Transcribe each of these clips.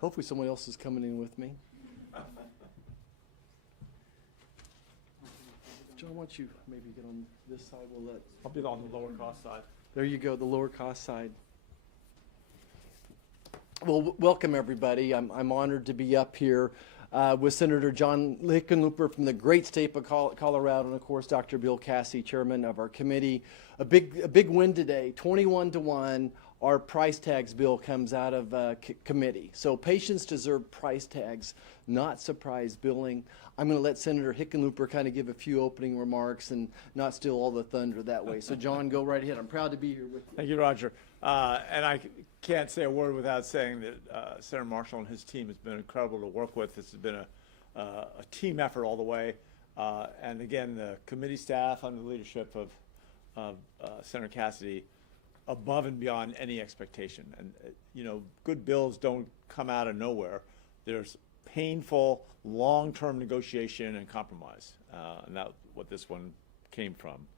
Hopefully someone else is coming in with me. John, why don't you maybe get on this side? We'll let. I'll be on the lower cost side. There you go, the lower cost side. Well, welcome everybody. I'm honored to be up here with Senator John Hickenlooper from the great state of Colorado, and of course Dr. Bill Cassidy, chairman of our committee. A big win today, 21-1. Our price tags bill comes out of committee. So patients deserve price tags, not surprise billing. I'm going to let Senator Hickenlooper kind of give a few opening remarks and not steal all the thunder that way. So John, go right ahead. I'm proud to be here with you. Thank you, Roger. And I can't say a word without saying that Senator Marshall and his team has been incredible to work with. This has been a team effort all the way. And again, the committee staff under the leadership of Senator Cassidy, above and beyond any expectation. And you know, good bills don't come out of nowhere. There's painful, long-term negotiation and compromise, and that's what this one came from.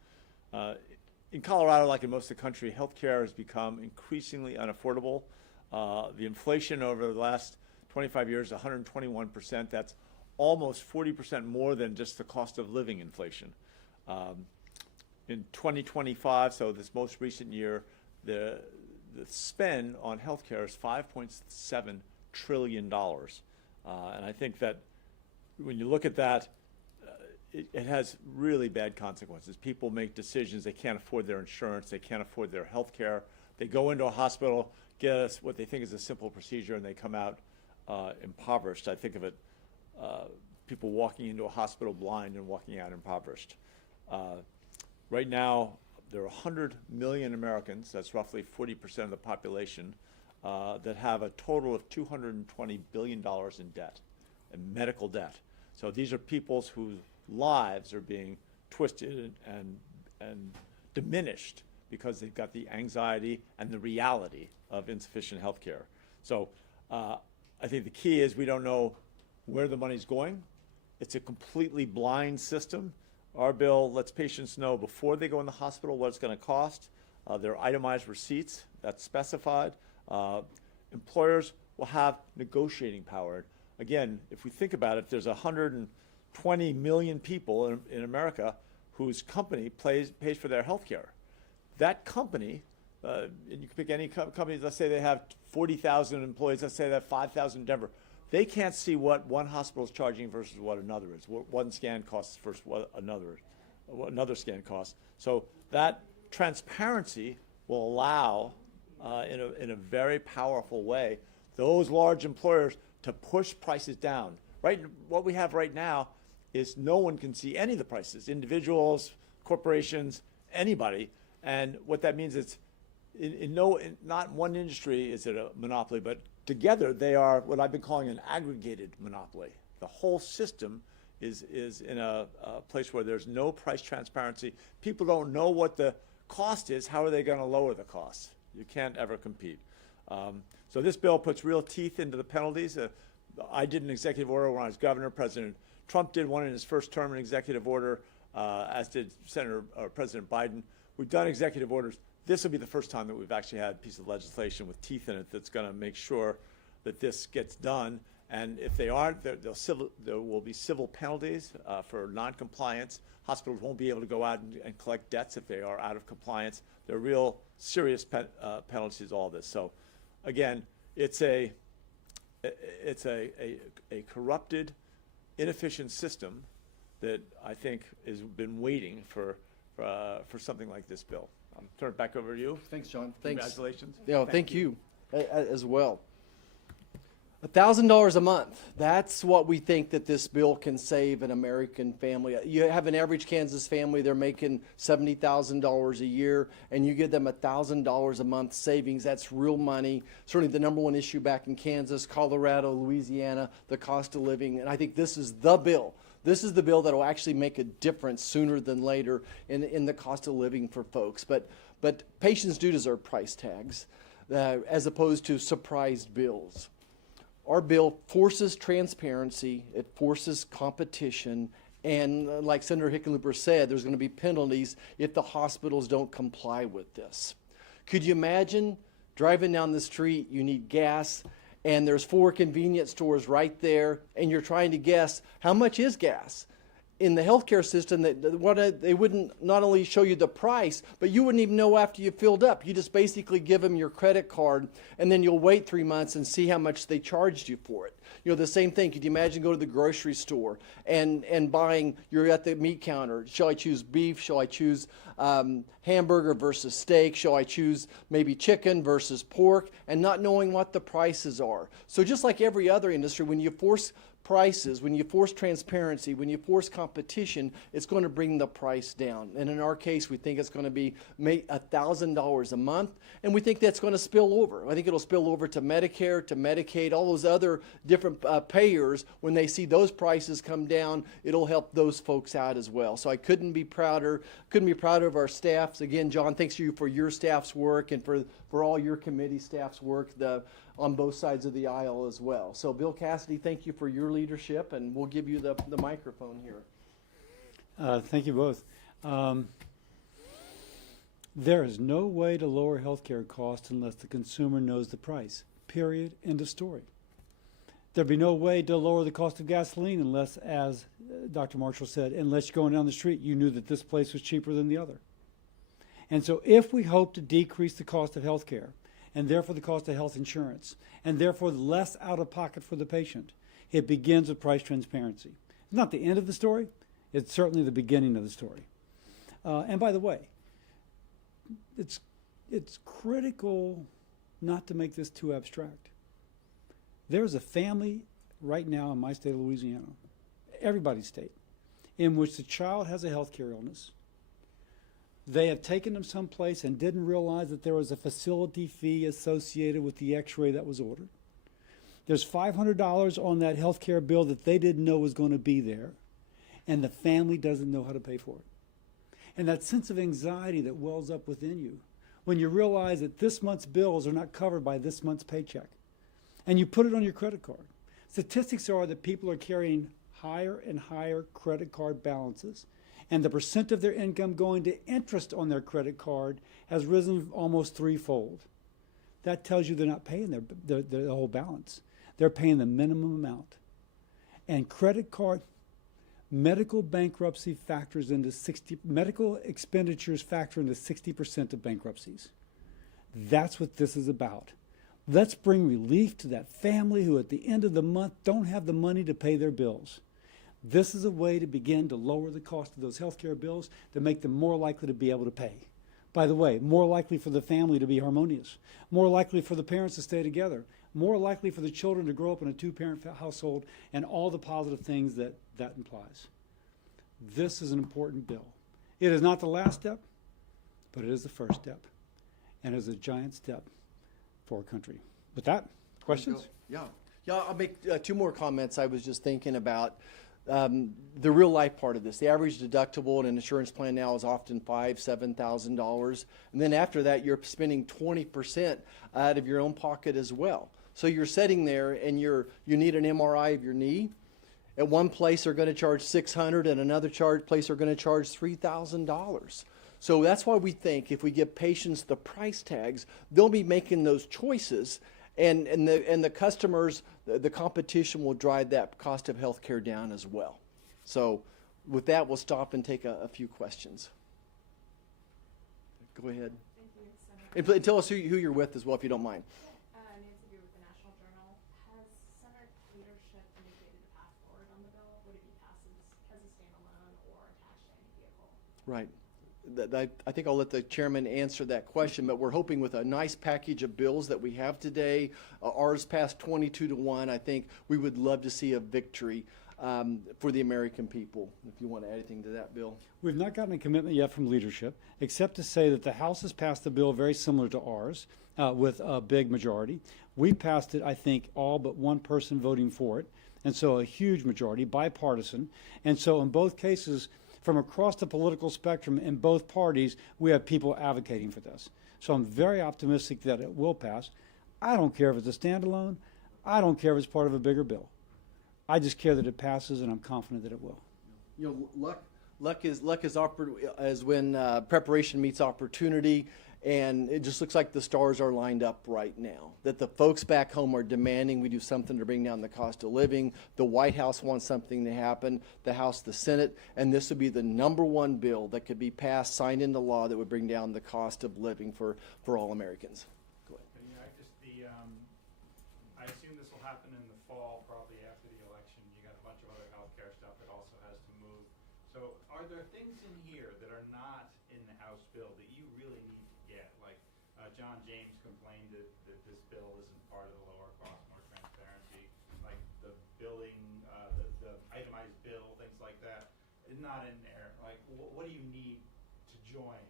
In Colorado, like in most of the country, healthcare has become increasingly unaffordable. The inflation over the last 25 years is 121%. That's almost 40% more than just the cost of living inflation. In 2025, so this most recent year, the spend on healthcare is $5.7 trillion. And I think that when you look at that, it has really bad consequences. People make decisions, they can't afford their insurance, they can't afford their health care. They go into a hospital, get us what they think is a simple procedure, and they come out impoverished. I think of it, people walking into a hospital blind and walking out impoverished. Right now, there are 100 million Americans, that's roughly 40% of the population, that have a total of $220 billion in debt, in medical debt. So these are people whose lives are being twisted and diminished because they've got the anxiety and the reality of insufficient health care. So I think the key is we don't know where the money's going. It's a completely blind system. Our bill lets patients know before they go in the hospital what it's going to cost. There are itemized receipts that's specified. Employers will have negotiating power. Again, if we think about it, there's 120 million people in America whose company pays for their health care. That company, and you can pick any company, let's say they have 40,000 employees, let's say they have 5,000 in Denver. They can't see what one hospital is charging versus what another is, what one scan costs versus what another scan costs. So that transparency will allow, in a very powerful way, those large employers to push prices down. Right, what we have right now is no one can see any of the prices, individuals, corporations, anybody. And what that means is, not one industry is it a monopoly, but together they are what I've been calling an aggregated monopoly. The whole system is in a place where there's no price transparency. People don't know what the cost is. How are they going to lower the costs? You can't ever compete. So this bill puts real teeth into the penalties. I did an executive order when I was governor. President Trump did one in his first term, an executive order, as did President Biden. We've done executive orders. This will be the first time that we've actually had a piece of legislation with teeth in it that's going to make sure that this gets done. And if they aren't, there will be civil penalties for noncompliance. Hospitals won't be able to go out and collect debts if they are out of compliance. There are real serious penalties to all this. So, again, it's a corrupted, inefficient system that I think has been waiting for something like this bill. I'll turn it back over to you. Thanks, John. Thanks. Congratulations. Yeah, thank you as well. $1,000 a month. That's what we think that this bill can save an American family. You have an average Kansas family, they're making $70,000 a year, and you give them $1,000 a month savings. That's real money. Certainly the number one issue back in Kansas, Colorado, Louisiana, the cost of living. And I think this is the bill. This is the bill that will actually make a difference sooner than later in the cost of living for folks. But patients do deserve price tags as opposed to surprise bills. Our bill forces transparency, it forces competition, and like Senator Hickenlooper said, there's going to be penalties if the hospitals don't comply with this. Could you imagine driving down the street, you need gas, and there's 4 convenience stores right there, and you're trying to guess how much is gas. In the healthcare system, they wouldn't not only show you the price, but you wouldn't even know after you filled up. You just basically give them your credit card, and then you'll wait 3 months and see how much they charged you for it. You know, the same thing. Could you imagine go to the grocery store and buying, you're at the meat counter. Shall I choose beef? Shall I choose hamburger versus steak? Shall I choose maybe chicken versus pork? And not knowing what the prices are. So just like every other industry, when you force prices, when you force transparency, when you force competition, it's going to bring the price down. And in our case, we think it's going to be $1,000 a month, and we think that's going to spill over. I think it'll spill over to Medicare, to Medicaid, all those other different payers. When they see those prices come down, it'll help those folks out as well. So I couldn't be prouder of our staffs. Again, John, thanks to you for your staff's work and for all your committee staff's work on both sides of the aisle as well. So Bill Cassidy, thank you for your leadership, and we'll give you the microphone here. Thank you both. There is no way to lower healthcare costs unless the consumer knows the price. Period. End of story. There'd be no way to lower the cost of gasoline unless, as Dr. Marshall said, unless you're going down the street, you knew that this place was cheaper than the other. And so if we hope to decrease the cost of healthcare, and therefore the cost of health insurance, and therefore less out of pocket for the patient, it begins with price transparency. It's not the end of the story, it's certainly the beginning of the story. And by the way, it's critical not to make this too abstract. There's a family right now in my state of Louisiana, everybody's state, in which the child has a healthcare illness. They have taken them someplace and didn't realize that there was a facility fee associated with the x-ray that was ordered. There's $500 on that health care bill that they didn't know was going to be there, and the family doesn't know how to pay for it. And that sense of anxiety that wells up within you when you realize that this month's bills are not covered by this month's paycheck, and you put it on your credit card. Statistics are that people are carrying higher and higher credit card balances, and the percent of their income going to interest on their credit card has risen almost threefold. That tells you they're not paying their whole balance. They're paying the minimum amount. And credit card, medical bankruptcy factors into medical expenditures factor into 60% of bankruptcies. That's what this is about. Let's bring relief to that family who at the end of the month don't have the money to pay their bills. This is a way to begin to lower the cost of those healthcare bills to make them more likely to be able to pay. By the way, more likely for the family to be harmonious, more likely for the parents to stay together, more likely for the children to grow up in a two-parent household, and all the positive things that implies. This is an important bill. It is not the last step, but it is the first step, and it is a giant step for our country. With that, questions? Yeah, I'll make 2 more comments. I was just thinking about the real life part of this. The average deductible in an insurance plan now is often $5,000, $7,000. And then after that, you're spending 20% out of your own pocket as well. So you're sitting there and you need an MRI of your knee. At one place, they're going to charge $600, and another place they're going to charge $3,000. So that's why we think if we give patients the price tags, they'll be making those choices. And the customers, the competition will drive that cost of health care down as well. So with that, we'll stop and take a few questions. Go ahead. Thank you, Senator. And tell us who you're with as well, if you don't mind. Nancy with the National Journal. Has Senate leadership indicated a path forward on the bill? Would it be passed as a standalone or attached to any vehicle? Right. I think I'll let the chairman answer that question, but we're hoping with a nice package of bills that we have today, ours passed 22-1. I think we would love to see a victory for the American people. If you want to add anything to that, Bill. We've not gotten a commitment yet from leadership, except to say that the House has passed a bill very similar to ours with a big majority. We passed it, I think, all but one person voting for it, and so a huge majority, bipartisan. And so in both cases, from across the political spectrum in both parties, we have people advocating for this. So I'm very optimistic that it will pass. I don't care if it's a standalone. I don't care if it's part of a bigger bill. I just care that it passes, and I'm confident that it will. You know, luck is when preparation meets opportunity, And it just looks like the stars are lined up right now. That the folks back home are demanding we do something to bring down the cost of living. The White House wants something to happen, the House, the Senate, and this would be the #1 bill that could be passed, signed into law that would bring down the cost of living for all Americans. Go ahead. Yeah, I assume this will happen in the fall, probably after the election. You got a bunch of other healthcare stuff that also has to move. So are there things in here that are not in the House bill that you really need to get? Like John James complained that this bill isn't part of the lower cost, more transparency, like the billing, the itemized bill, things like that, is not in there. Like, what do you need to join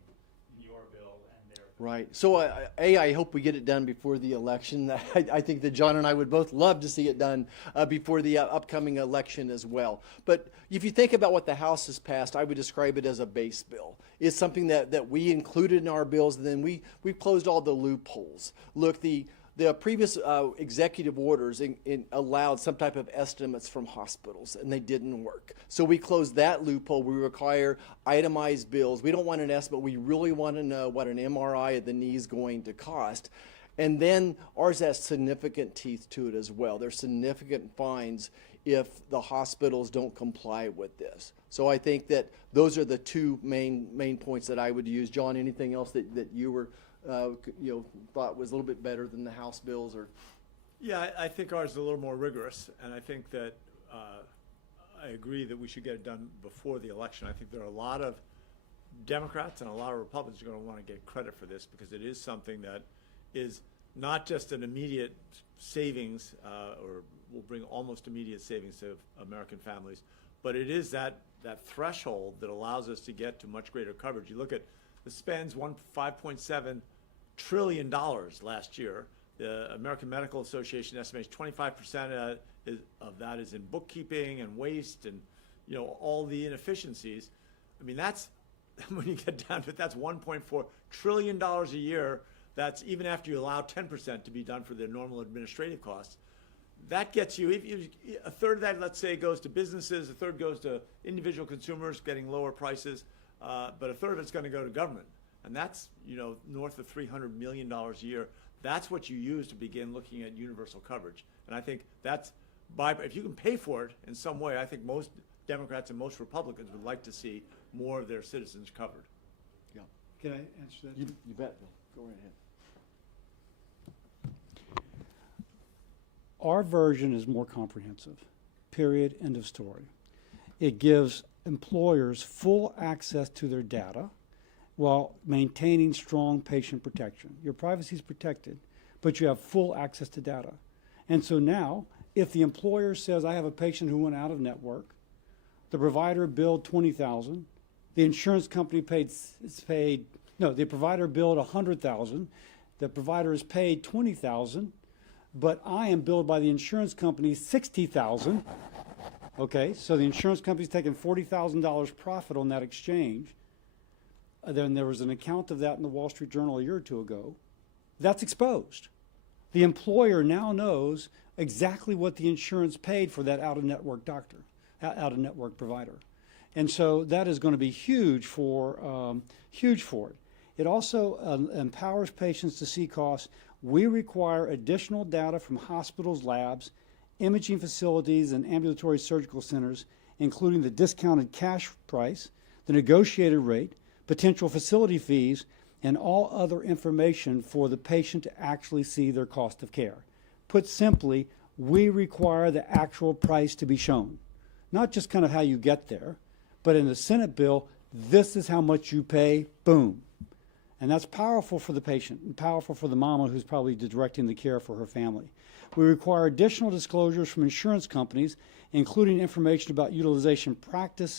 in your bill and their bill? Right. So, I hope we get it done before the election. I think that John and I would both love to see it done before the upcoming election as well. But if you think about what the House has passed, I would describe it as a base bill. It's something that we included in our bills, and then we've closed all the loopholes. Look, the previous executive orders allowed some type of estimates from hospitals, and they didn't work. So we closed that loophole. We require itemized bills. We don't want an estimate. We really want to know what an MRI of the knee is going to cost. And then ours has significant teeth to it as well. There's significant fines if the hospitals don't comply with this. So I think that those are the two main points that I would use. John, anything else that you were thought was a little bit better than the House bills? Or Yeah, I think ours is a little more rigorous, and I think that I agree that we should get it done before the election. I think there are a lot of Democrats and a lot of Republicans who are going to want to get credit for this because it is something that is not just an immediate savings or will bring almost immediate savings to American families, but it is that threshold that allows us to get to much greater coverage. You look at the spends $5.7 trillion last year. The American Medical Association estimates 25% of that is in bookkeeping and waste and all the inefficiencies. I mean, that's when you get down to it, that's $1.4 trillion a year. That's even after you allow 10% to be done for the normal administrative costs. That gets you, a third of that, let's say, goes to businesses, a third goes to individual consumers getting lower prices, but a third of it's going to go to government. And that's, north of $300 million a year. That's what you use to begin looking at universal coverage. And I think that's, if you can pay for it in some way, I think most Democrats and most Republicans would like to see more of their citizens covered. yeah, Can I answer that? you bet, Bill. Go right ahead. Our version is more comprehensive, period, end of story. It gives employers full access to their data while maintaining strong patient protection. Your privacy is protected, but you have full access to data. And so now, if the employer says, I have a patient who went out of network, the provider billed $20,000, the insurance company the provider billed $100,000, the provider is paid $20,000, but I am billed by the insurance company $60,000. Okay, so the insurance company's taking $40,000 profit on that exchange. Then there was an account of that in the Wall Street Journal a year or two ago. That's exposed. The employer now knows exactly what the insurance paid for that out-of-network doctor, out-of-network provider. And so that is going to be huge for it. It also empowers patients to see costs. We require additional data from hospitals, labs, imaging facilities, and ambulatory surgical centers, including the discounted cash price, the negotiated rate, potential facility fees, and all other information for the patient to actually see their cost of care. Put simply, we require the actual price to be shown. Not just kind of how you get there, but in the Senate bill, this is how much you pay, boom. And that's powerful for the patient and powerful for the mama who's probably directing the care for her family. We require additional disclosures from insurance companies, including information about utilization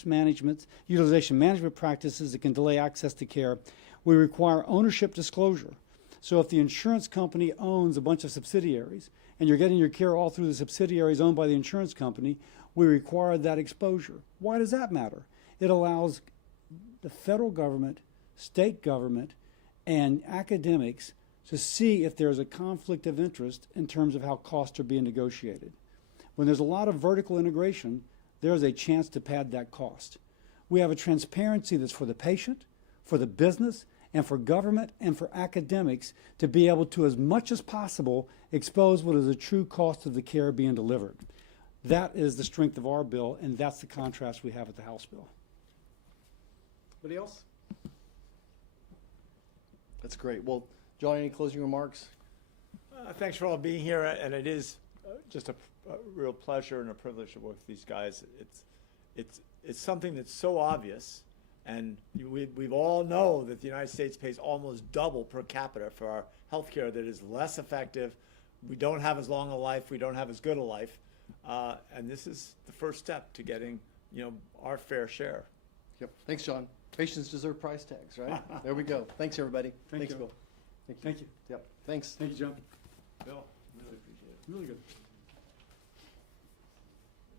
management practices that can delay access to care. We require ownership disclosure. So if the insurance company owns a bunch of subsidiaries and you're getting your care all through the subsidiaries owned by the insurance company, we require that exposure. Why does that matter? It allows the federal government, state government, and academics to see if there's a conflict of interest in terms of how costs are being negotiated. When there's a lot of vertical integration, there's a chance to pad that cost. We have a transparency that's for the patient, for the business, and for government and for academics to be able to, as much as possible, expose what is the true cost of the care being delivered. That is the strength of our bill, and that's the contrast we have with the House bill. Anybody else? That's great. Well, John, any closing remarks? Thanks for all being here, and it is just a real pleasure and a privilege to work with these guys. It's something that's so obvious, and we've all know that the United States pays almost double per capita for our health care that is less effective. We don't have as long a life. We don't have as good a life, and this is the first step to getting, our fair share. Yep. Thanks, John. Patients deserve price tags, right? There we go. Thanks, everybody. Thank Thanks, you. Bill. Thank you. Yep. Thanks. Thank you, John. Bill, really appreciate it. Really good.